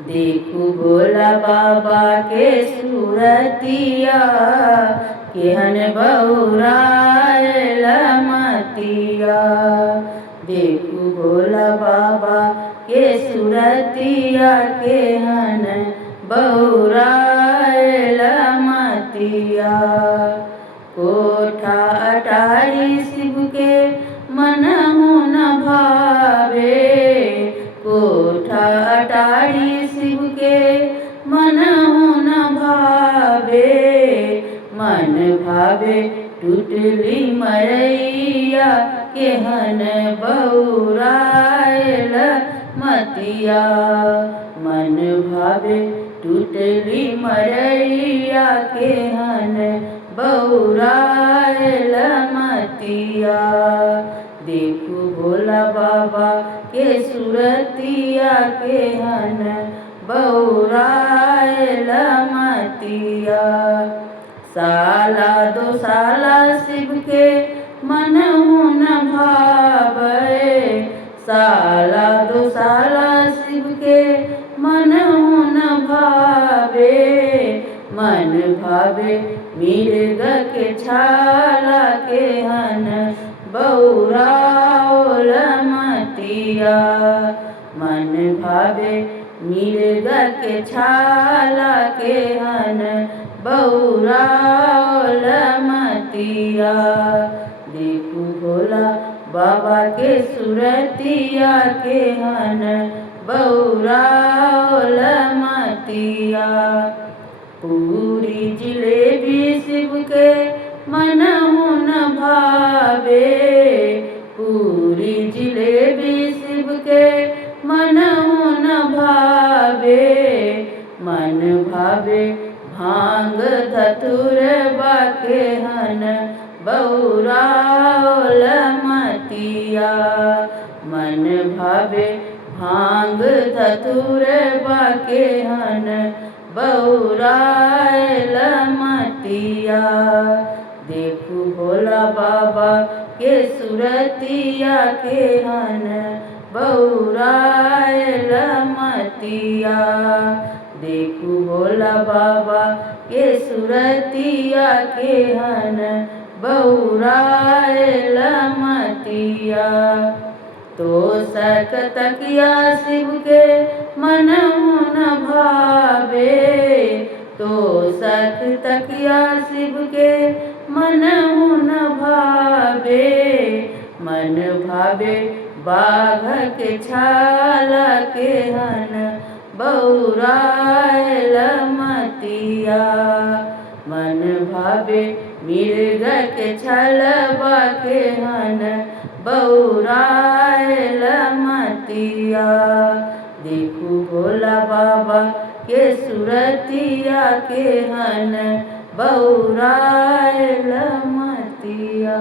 देखू भोला बाबा के सूरतिया केहन बउरायल मतिया। देखू भोला बाबा के सूरतिया केहन बउरायल मतिया। कोठा अटारी शिव के मनहु न भावे। कोठा अटारी शिव के मनहु न भावे। मन भावे टूटली मरैया केहन बउरायल मतिया। मन भावे टूटली मरैया केहन बउरायल मतिया। देखू भोला बाबा के सूरतिया केहन बउरायल मतिया। साला दो साला शिव के मनहु न भावे। साला दो साला शिव के मनहु न भावे। मन भावे मृग के छाला केहन बउरायल मतिया। मन भावे मृग के छाला केहन बउरायल मतिया। देखू भोला बाबा के सूरतिया केहन बउरायल मतिया। पूरी जिलेबी शिव के मनहु न भावे। पूरी जिलेबी शिव के मनहु न भावे। मन भावे भांग धतुरबा केहन बउरायल मतिया। मन भावे भांग धतुरबा केहन बउरायल मतिया। देखू भोला बाबा के सूरतिया केहन बउरायल मतिया। देखू भोला बाबा के सूरतिया केहन बउरायल मतिया। तोषक तकिया शिव के मनहु न भावे। तोषक तकिया शिव के मनहु न भावे। मन भावे बाघ के छाला केहन बउरायल मतिया। मन भावे मृग के छलबा केहन बउरायल मतिया। देखू भोला बाबा के सूरतिया केहन बउरायल मतिया।